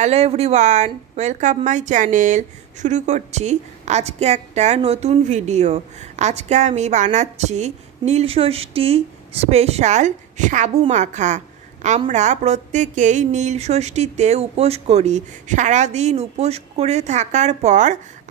Hello everyone, welcome my channel. শুরু করছি আজকে একটা নতুন ভিডিও। আজকে আমি বানাচ্ছি নীলষষ্ঠী স্পেশাল সাবু মাখা। আমরা প্রত্যেকেই নীলষষ্ঠীতে উপোস করি। সারাদিন উপোস করে থাকার পর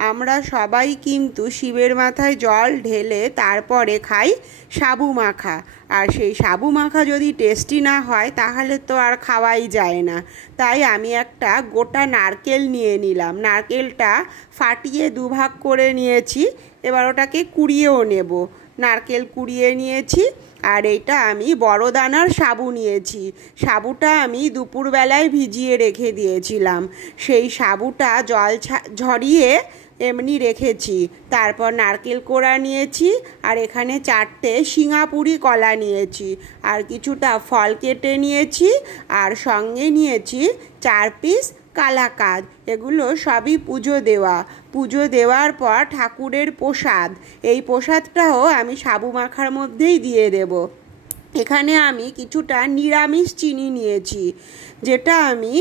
আমরা সবাই কিন্তু শিবের মাথায় জল ঢেলে তারপরে খাই সাবু মাখা। আর সেই সাবু মাখা যদি টেস্টি না হয় তাহলে তো আর খাওয়াই যায় না। তাই আমি একটা গোটা নারকেল নিয়ে নিলাম। নারকেলটা ফাটিয়ে দুভাগ করে নিয়েছি। এবার ওটাকে কুড়িয়েও নেব। নারকেল কুড়িয়ে নিয়েছি। আর এইটা আমি বড় দানার সাবু নিয়েছি। সাবুটা আমি দুপুরবেলায় ভিজিয়ে রেখে দিয়েছিলাম। সেই সাবুটা জল ঝরিয়ে এমনি রেখেছি। তারপর নারকেল কোড়া নিয়েছি। আর এখানে 4টে সিঙ্গাপুরি কলা নিয়েছি। আর কিছুটা ফল কেটে নিয়েছি। আর সঙ্গে নিয়েছি 4 পিস কালাকাঁদ। এগুলো সবই পুজো দেওয়ার পর ঠাকুরের প্রসাদ। এই প্রসাদটাও আমি সাবু মাখার মধ্যেই দিয়ে দেব। এখানে আমি কিছুটা নিরামিষ চিনি নিয়েছি, যেটা আমি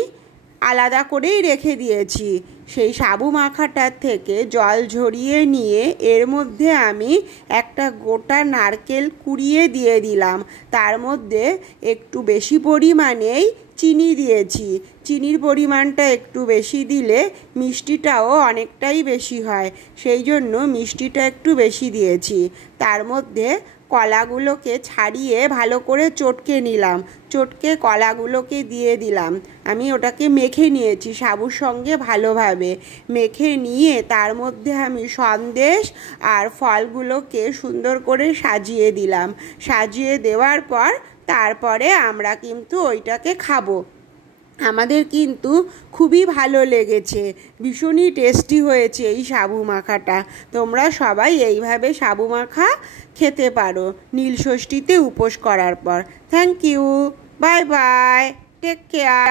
আলাদা করেই রেখে দিয়েছি। সেই সাবু মাখাটার থেকে জল ঝরিয়ে নিয়ে এর মধ্যে আমি একটা গোটা নারকেল কুড়িয়ে দিয়ে দিলাম। তার মধ্যে একটু বেশি পরিমাণেই চিনি দিয়েছি। চিনির পরিমাণটা একটু বেশি দিলে মিষ্টিটাও অনেকটাই বেশি হয়, সেই জন্য মিষ্টিটা একটু বেশি দিয়েছি। তার মধ্যে কলাগুলোকে ছাড়িয়ে ভালো করে চটকে নিলাম। চটকে কলাগুলোকে দিয়ে দিলাম। আমি ওটাকে মেখে নিয়েছি সাবুর সঙ্গে ভালোভাবে। মেখে নিয়ে তার মধ্যে আমি সন্দেশ আর ফলগুলোকে সুন্দর করে সাজিয়ে দিলাম। সাজিয়ে দেওয়ার পর তারপরে আমরা কিন্তু ওইটাকে খাবো। আমাদের কিন্তু খুবই ভালো লেগেছে, ভীষণই টেস্টি হয়েছে এই সাবু মাখাটা। তোমরা সবাই এইভাবে সাবু মাখা খেতে পারো নীলষষ্ঠীতে উপোস করার পর। Thank you, bye bye, take care.